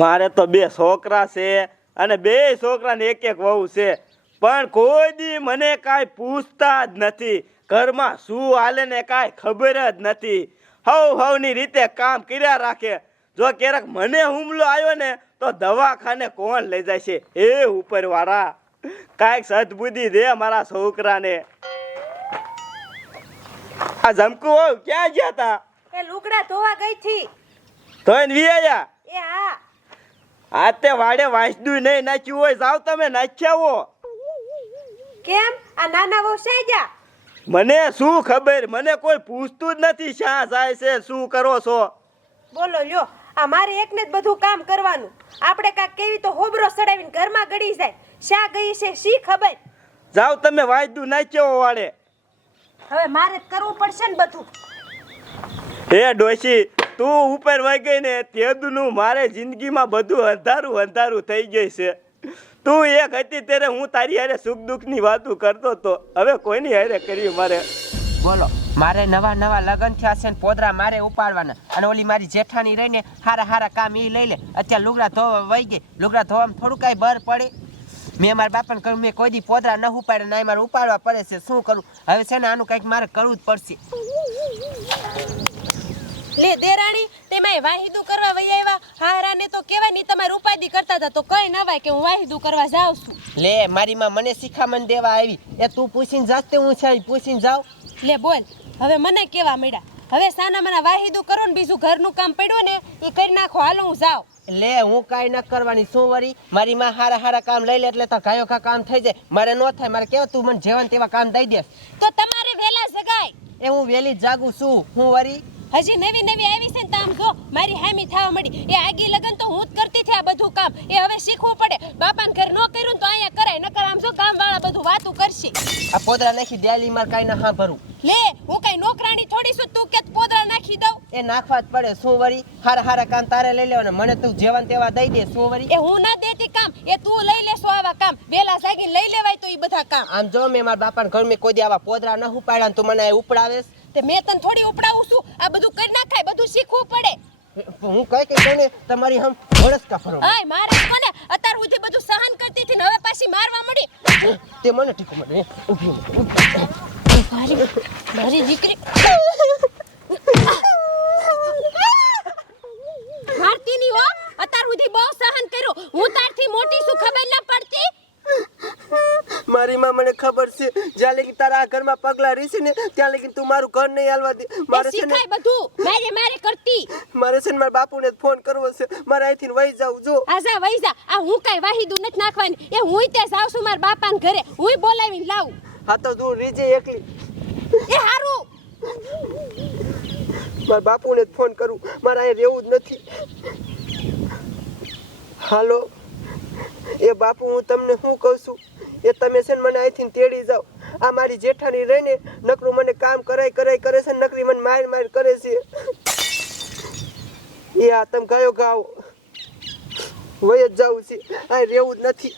મારે તો બે છોકરા છે અને બે છોકરાને એક એક વહુ છે. પણ કોઈ દી મને કાંઈ પૂછતા જ નથી. ઘરમાં શું હાલે ને કાંઈ ખબર જ નથી. હવ હવની રીતે કામ કર્યા રાખે. જો ક્યારેક મને હુમલો આવ્યો ને તો દવાખાને કોણ લઈ જાય છે એ ઉપરવાળા કાંઈક સદબુદ્ધિ દે મારા છોકરાને. આ જમકુ હોવ ક્યાં ગયા તા? એ લુગડા ધોવા ગઈ થી ધોઈને વિયા એ હા. આ તે વાડે વાંસદું નહીં નાખ્યું હોય જાવ તમે નાખ્યા હો કેમ? આ નાના વહુ સાજા મને શું ખબર? મને કોઈ પૂછતું જ નથી શા જાય છે શું કરો છો? બોલો લ્યો. આ મારે એકને જ બધું કામ કરવાનું. આપણે કાંક કેવી તો હોબરો સડાવીને ઘરમાં ગળી જાય. શા ગઈ છે શી ખબર? જાવ તમે વાંસદું નાખ્યો વાડે. હવે મારે જ કરવું પડશે ને બધું. હે ડોશી તું ઉપર વહી ગઈ ને તેદનું મારે જિંદગીમાં બધું અંધારું અંધારું થઈ ગઈ છે. તું એક હતી ત્યારે હું તારી હારે સુખ દુઃખની વાતો કરતો તો. હવે કોઈની હારે કરી મારે? બોલો, મારે નવા નવા લગ્ન થયા છે ને પોદરા મારે ઉપાડવાના. અને ઓલી મારી જેઠાણી રહીને હારા હારા કામ એ લઈ લે. અત્યારે લુગડા ધોવા વહી ગઈ. લુગડા ધોવામાં થોડું કાંઈ બર પડે. મેં મારા બાપાને કહ્યું, મેં કોઈ દી પોદરા ન ઉપાડે ના મારે ઉપાડવા પડે છે. શું કરું? હવે છે ને આનું કંઈક મારે કરવું જ પડશે. લે દેરાણી તેમાં વાહિદુ કરવા વઈ આવ્યા હારાને તો કહેવાય નહીં તમારે ઉપાધિ કરતા હતા તો કઈ નવાય કે હું વાહિદુ કરવા જાઉં છું. લે મારી માં મને શિખામણ દેવા આવી. એ તું પૂછીને જાતે હું છે પૂછીને જાઉં. લે બોલ હવે મને કેવા મળ્યા હવે સાના મને વાહિદું કરો ને બીજું ઘરનું કામ પડ્યું ને એ કરી નાખો હાલો હું જાઉં. લે હું કાંઈ ન કરવાની શું વરી? મારી માં હારા હારા કામ લઈ લે એટલે તો ગાયો કા કામ થઈ જાય. મારે ન થાય મારે કેવું તું મને જેવન તેવા કામ દઈ દે. તો તમારે વેલા જગાય. એ હું વેલી જાગું છું. હું વરી? હજી નવી નવી આવી છે ને તામ જો મારી હામી થવા મળી. એ આગી લગન તો હું જ કરતી હતી આ બધું કામ. એ હવે શીખવું પડે. બાપાને ઘર ન કર્યું તો અહીંયા કરાય નકર આમ જો કામ વાળા બધું વાતું કરશે. આ પોદરા નાખી ડેલી માર કાંઈ ના ભરું. લે હું કઈ નોકરાણી થોડી છું તું કે પોદરા નાખી દઉં? એ નાખવા જ પડે શું વરી હારા હારા કામ તારે લઈ લેવાના. મને તું જેવન તેવા દઈ દે શું વરી એ હું ના દેતી કામ એ તું લઈ લેશો આવા કામ. વેલા જાગી લઈ લેવાય તો એ બધા કામ. આમ જો મેં મારા બાપાને ઘર મેં કોઈ દી આવા પોદરા ન ઉપાડ્યા ને તું મને ઉપડાવેશ. તે મેં તને થોડી ઉપડાવું છું. આ બધું કરી નાખાય બધું શીખવું પડે. હું કઈ કઈ કહું તમારી હમ વળસ કા ફરો આય મારે કોને અત્યાર સુધી બધું સહન કરતી હતી ને હવે પાછી મારવા મળી. તે મને ઠીક મને ઊભી. મારી મારી દીકરી. મારતી ની હો. અત્યાર સુધી બહુ સહન કર્યું હું તારથી મોટી છું ખબર ન પડતી મારી માં મને ખબર છે જ્યાં લગી તારા આ ઘરમાં પગલા રહેશે ને ત્યાં લગી તું મારું ઘર નહીં હાલવા દે. મારે છે ને બધું. મારે મારે કરતી. મારે છે ને મારા બાપુને ફોન કરવો છે. મારે અહીંથી વહી જાવ જો. આજા જા આ હું કઈ વાહિદું નથી નાખવાની. એ હું તે જાઉં છું મારા બાપાને ઘરે. હું બોલાવીને લાવું. હા તો તું રીજે એકલી. એ હારું. મારા બાપુને ફોન કરું. મારા અહીં રહેવું જ નથી. હાલો. એ બાપુ હું તમને શું કહું છું? એ તમે છે ને મને અહીંથી તેડી જાઓ. આ મારી જેઠાની રહીને નકરું મને કામ કરાય કરાય કરે છે નકરી મને માર માર કરે છે. એ આ તમે ગયો ગાવ. વય જ જાવું છે. આ રહેવું જ નથી.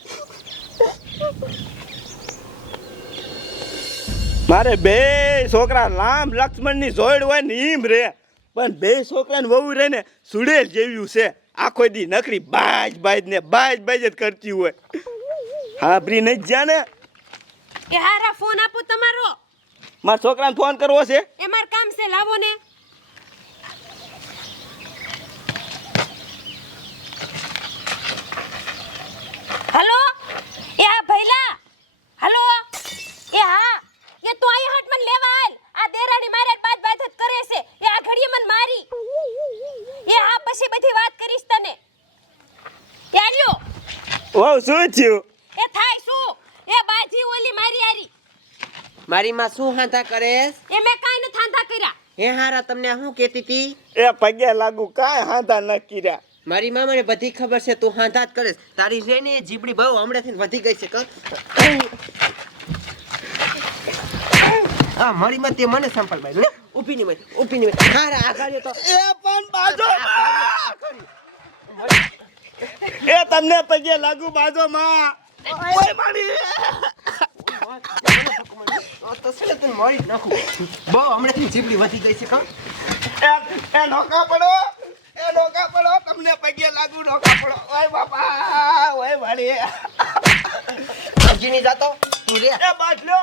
મારે બે છોકરા લામ લક્ષ્મણની જોડ હોય ને ઈમ રે. પણ બે છોકરાને વહુ રહે ને સુડેલ જેવ્યું છે. આખો દી નકરી બાજ બાજ ને બાજ બાજ જ કરતી હોય. હા બ્રી નહીં જ્યાં ને એ હારા ફોન આપો તમારો. મારા છોકરાને ફોન કરવો છે. એ માર કામ છે લાવો ને. હલો? એ આ ભૈલા? હલો? એ હા? એ તું આઈ હટ મને લેવા આલ. આ દેરાણી મારે બાદ બાદ જ કરે છે. એ આ ઘડીએ મને મારી. એ હા પછી બધી વાત કરીશ તને. એ આલ્યો. વહુ શું થાય શું એ બાજી ઓલી મારી હારી મારી માં શું હાંધા કરે એ મેં કાઈ ન થાંધા કર્યા. હે હારા તમને શું કહેતી હતી એ પગે લાગુ કાય હાંધા ન કર્યા. મારી માં મને બધી ખબર છે તું હાંધા જ કરેસ તારી રે ને જીબડી બહુ હમણાંથી વધી ગઈ છે કા આ મારી માં તે મને સંભાળ ભાઈ ઊભી ની મત ઊભી ની મત હારા આગળ તો. એ પણ બાજો એ તમને પગે લાગુ બાજો માં! ઓય મારી! તમને પગે લાગુ નોકા પડો ઓય બાપા ઓય વાળી સમજીની જાતો તું રે એ બાટલો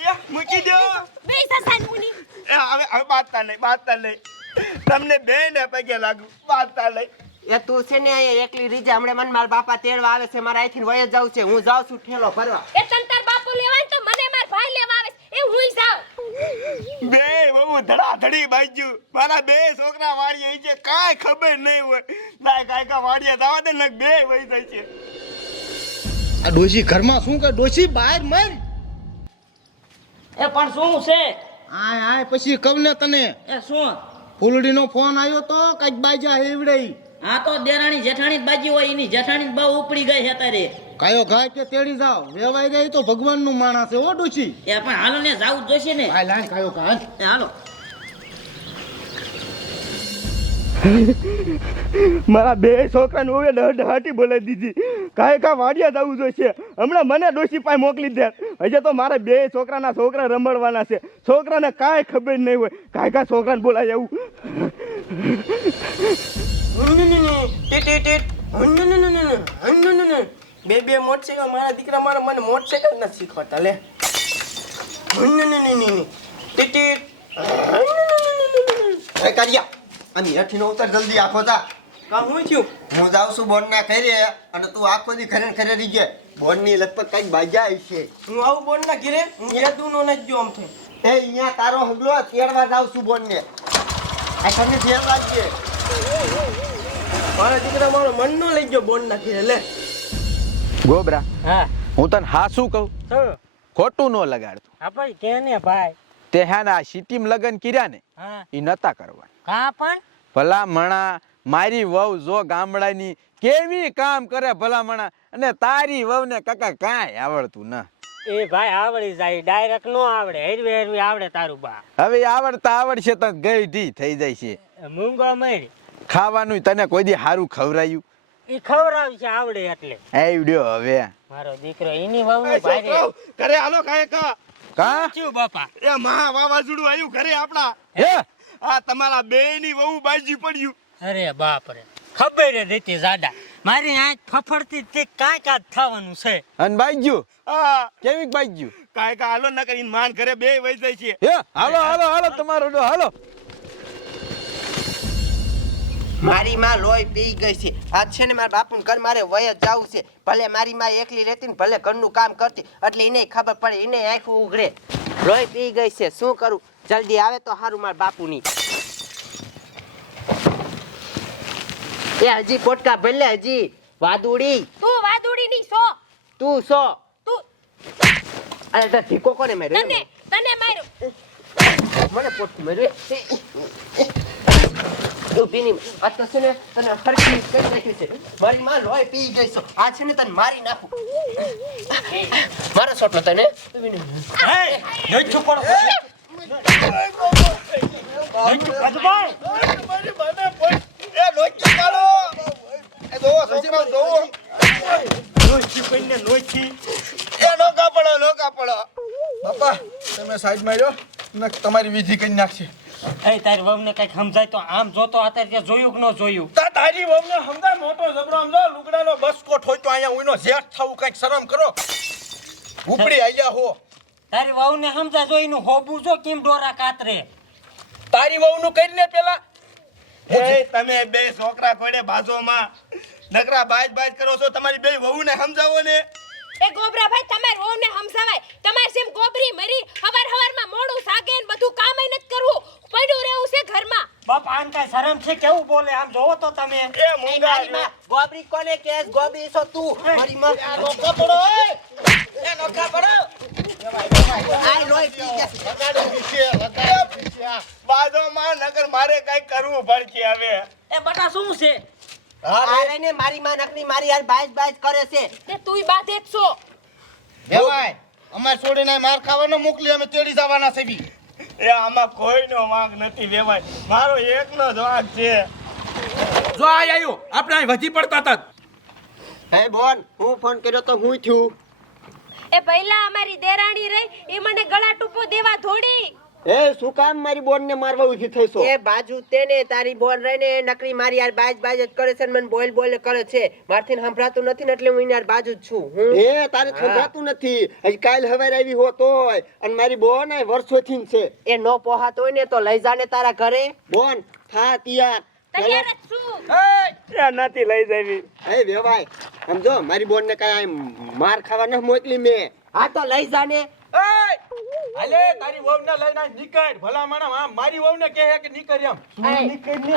એ મૂકી દો બે સસાન હવે હવે બાતતા નહીં બાતતા નહીં તમને બે ને પગે લાગુ બાતતા નહીં એ તું છે ને એકલી રીજે હમણાં મને મારા બાપા તેડવા આવે છે, મારા અહીંથી વયે જાવ છે, હું જાઉં છું ઠેલો ભરવા. એ તન તાર બાપુ લેવાય તો મને માર ભાઈ લેવા આવે એ હું જાઉં. બે બહુ ધડાધડી બાજુ. મારા બે છોકરા વાળી અહીં છે. કાંઈ ખબર નહીં હોય. ના કાંઈ કા વાડીએ જવા દે ને બે વહી જાય છે. આ ડોશી ઘરમાં શું કરે? ડોશી બહાર મર. એ પણ શું છે? આય આય પછી કહું ને તને. એ શું? ફૂલડીનો ફોન આવ્યો તો કંઈક બાજા હેવડાઈ. આ તો દેરાણી જેઠાણી જ બાજી હોય એની જેઠાણી બહુ ઉપડી ગઈ છે તારે કાયો ગાય કે તેડી જાવ વેવાઈ ગઈ તો ભગવાનનું માણસ છે ઓ ડોશી એ પણ હાલો ને જાવું જોશે ને ભાઈ લાય કાયો કાન એ હાલો મારા બે છોકરાને ઓવે હાટી બોલાવી દીધી કાંઈ કા વાડિયા જવું જોઈશે હમણાં મને ડોશી પાસે મોકલી દે હજે તો મારે બે છોકરાના છોકરા રમડવાના છે છોકરાને કાંઈ ખબર નહીં હોય કાંઈ કા છોકરાને બોલાય એવું બે બે મોટરસાઇકલ મારા દીકરા મારા મને મોટરસાઇકલ નથી શીખવાડતા લે. એ કારિયા આની હેઠીનો ઉતર જલ્દી આખો તા કા હું થયું? હું જાઉં છું બોર્ડના ઘરે અને તું આખો દી ઘરે ઘરે રહી ગયા. બોન લગભગ કંઈક બાજા છે. હું આવું બોન ના ઘરે? હું યાદુ નો નથી જો આમ એ અહીંયા તારો હગલો તેડવા જાઉં છું બોર્ડને આ તમને ધ્યાન રાખજે મારા દીકરા મારો મન નો લઈ ગયો બોન ના ઘરે લે. ગોબરા. હા. હું તને હા શું કહું? ખોટું ન લગાડતું. હા ભાઈ કે ને ભાઈ? તે હે ને સિટીમ લગન કર્યા ને એ નતા કરવા કા પણ? ભલા મણા મારી વહુ જો ગામડાની કેવી કામ કરે ભલા મણા અને તારી વહુને કાકા કાંઈ આવડતું ના. એ ભાઈ આવડી જાય ડાયરેક્ટ નો આવડે હેરવી હેરવી આવડે તારું બા હવે આવડતા આવડશે તો ગઈઢી થઈ જાય છે મૂંગો મરી. ખાવાનું તને કોઈ દી સારું ખવરાયું એ ખવડાવશે આવડે એટલે. આવડ્યો હવે. મારો દીકરો એની વહુ નું ઘરે હાલો કાંઈ કા કા? શું બાપા? એ મહા વાવાઝોડું આવ્યું ઘરે આપણા. હે? આ તમારા બે ની વહુ બાજી પડ્યું. અરે બાપ રે. ખબર હતી જાડા. મારી આંખ ફફડતી તે કાંઈ કાંઈ થવાનું છે. અને બાજ્યું? હા. કેવી બાજ્યું? કાંઈ કા હાલો ન કરીને માન ઘરે બે વહી જાય છે. હે? હાલો હાલો હાલો તમારો હાલો. મારી માં લોહી પી ગઈ છે. આજ છે ને મારા બાપુને ઘર મારે વય જ જવું છે. ભલે મારી માં એકલી રહેતી ને ભલે ઘરનું કામ કરતી એટલે એને ખબર પડે એને આખું ઉઘડે. લોહી પી ગઈ છે શું કરું? જલ્દી આવે તો સારું મારા બાપુની. એ હજી પોટકા ભલે હજી. વાદુડી. તું વાદુડી ની સો તું સો તું અરે તે ઢીકો કોને માર્યો? તને તને માર્યો. મને પોટકું માર્યું. નહીં આ તો છે ને તને હરખી કરી નાખ્યું છે. મારી માં લોહી પી ગઈ છે. આ છે ને તને મારી નાખું. મારો છોટલો તને. ઊભી નહીં. એ લોચી કાઢો એ દોવો છોકરા દોવો લોચી કોઈને એ નોકા પડો નોકા પડો. બાપા તમે સાઈડ માર્યો ને તમારી વિધિ કરી નાખશે. એ તારી વહુને કંઈક સમજાય તો આમ જોતો અત્યારે જોયું કે ન જોયું? તા તારી વહુને સમજાય મોટો જબરો સમજો લુગડાનો બસકો ઠોક્યો અહીંયા ઉઈનો જેઠ થાવું કંઈક શરમ કરો. ઉપડી આયા હો. તારી વહુને સમજાય જો એનું હોબું જો કેમ ડોરા કાતરે? તારી વહુનું કરીને પેલા? એ તમે બે છોકરા કોડે બાજોમાં નકરા બાજ બાજ કરો છો તમારી બે વહુને સમજાવો ને. એ ગોબરા ભાઈ તમારી વહુ ને સમજાવાય તમારે સેમ ગોબરી મરી હવાર હવારમાં મોડું સાગે ને બધું કામ ય નથી કરવું પડ્યું રહેવું છે ઘરમાં બાપ આમ કઈ શરમ છે? કેવું બોલે? આમ જોવો તો તમે. એ મુંગા માં ગોબરી કોને કેસ ગોબરી છો તું. મારી માં નોકા પડો એ નોકા પડો! આ લોય પી ગયા. બાજોમાં નગર મારે કઈ કરવું પડશે હવે. એ બટા શું છે? આ ને મારી માં નકની મારી યાર બાજ બાજ કરે છે. તે તુંય બાધે જ છો. દેવાય અમાર છોડીને માર ખાવાનો મોકલી અમે તેડી જવાના છે બી. એ આમાં કોઈનો વાંક નથી વેવાય. મારો એકનો જ વાંક છે. જો આ આવ્યો આપણે અહીં વધી પડતા હતા. હે બોન હું ફોન કર્યો તો હું થયું? એ પહેલા અમારી દેરાણી રહી એ મને ગળા ટૂંપો દેવા ધોડી એ શું કામ મારી બોન ને મારવા ઊભી થઈશો? એ બાજુ તેને તારી બોલ રહીને નકરી મારી યાર બાજ બાજ જ કરે છે મને બોલ બોલ કરે છે. મારથી સંભળાતું નથી ને એટલે હું એની યાર બાજુ જ છું. હું? એ તારે સંભળાતું નથી. હજી કાલ હવારે આવી હોત હોય અને મારી બોન આ વર્ષોથી છે. એ નો પોહાત હોય ને તો લઈ જાને તારા ઘરે. બોન થા તૈયાર. તૈયાર જ છું. ત્યાં નથી લઈ જવી. એ વેવાય. સમજો મારી બોન ને કઈ માર ખાવા ન મોકલી મેં. હા તો લઈ જાને અલે તારી વહુને લઈને નીકળ. ભલા માણા આમ. મારી વહુને કહે કે નીકળ એમ.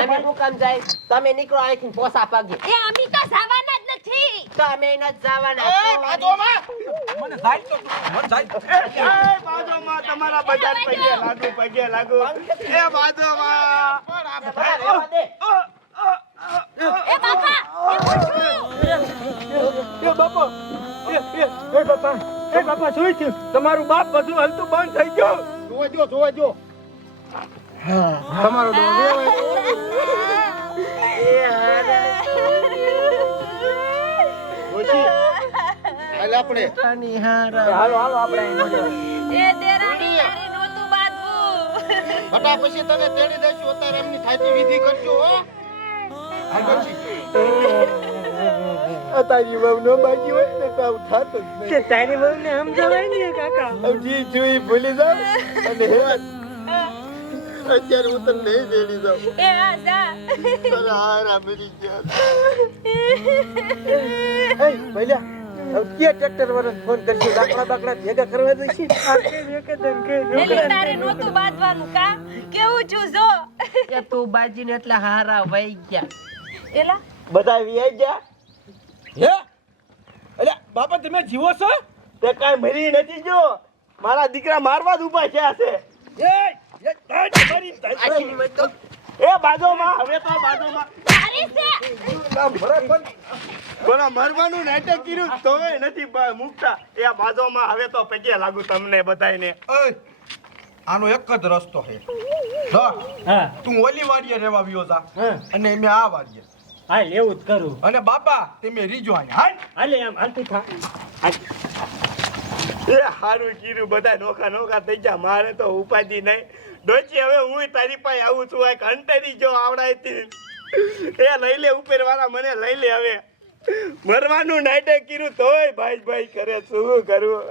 અમે કામ જાય? તમે નીકળો અહીંથી પોસા પગે એ અમે તો જવાના જ નથી. તમે ન જવાના એ બાજો માં મને જાય તો મને જાય એ બાજુમાં તમારા બધા પગે લાગુ પગે લાગુ. એ બાજુમાં. પણ બાપા. એ બાપા શું થયું? તમારું બાપ બધું હલતું બંધ થઈ ગયું. જોવા જો જોવા જો તમારો આપણે. હાલો હાલો આપણે એ દેરાણી બટા પછી તને તેડી દઈશું અત્યારે એમની થાતી વિધિ કરજો હો. હાલ પછી તારી વહુ નો બાકી હોય ને તો આવું થાતું જ નહીં. તારી બહુ ને સમજાવાય ને કાકા? હવે જોઈ ભૂલી જાવ અને હેવાન અત્યારે હું તને નહીં તેડી જાઉં. એ આ જા. તારા હારા મરી ગયા. એ ભઈલા કે ટ્રેક્ટર વાળાને ફોન કરશું? દાખલા બાકડા ભેગા કરવા દઈશું એલી તારે નહોતું બાંધવાનું કા? કેવું છું જો. એ તું બાજીને એટલે હારા વહી ગયા. એલા બધા વીઆઈ ગયા? હે? અરે બાપા તમે જીવો છો? તે કાંઈ મરી નથી જો મારા દીકરા મારવા જ ઊભા છે. એ એ બાજુમાં હવે તો બાજુમાં. બોલા મરવાનું નાટક કર્યું તોય નથી મૂકતા. એ બાજુમાં હવે તો પગે લાગુ તમને બધાયને. આનો એક જ રસ્તો છે. હા. તું ઓલી વાડીએ રહેવા વ્યો જા. અને મેં આ વાડીએ. હાલ એવું જ કરું. અને બાપા તમે રીજો આય હાલ. હાલે એમ હાલતું થા. એ હારું કીરું બધા નોખા નોખા થઈ ગયા. મારે તો ઉપાધિ નહીં. ડોચી હવે હું તારી પાસે આવું છું આ કંટરી જો આવડાયતી. એ લઈ લે ઉપર વાળા મને લઈ લે હવે. મરવાનું નાટે કીરું તોય ભાઈ ભાઈ કરે શું કરું?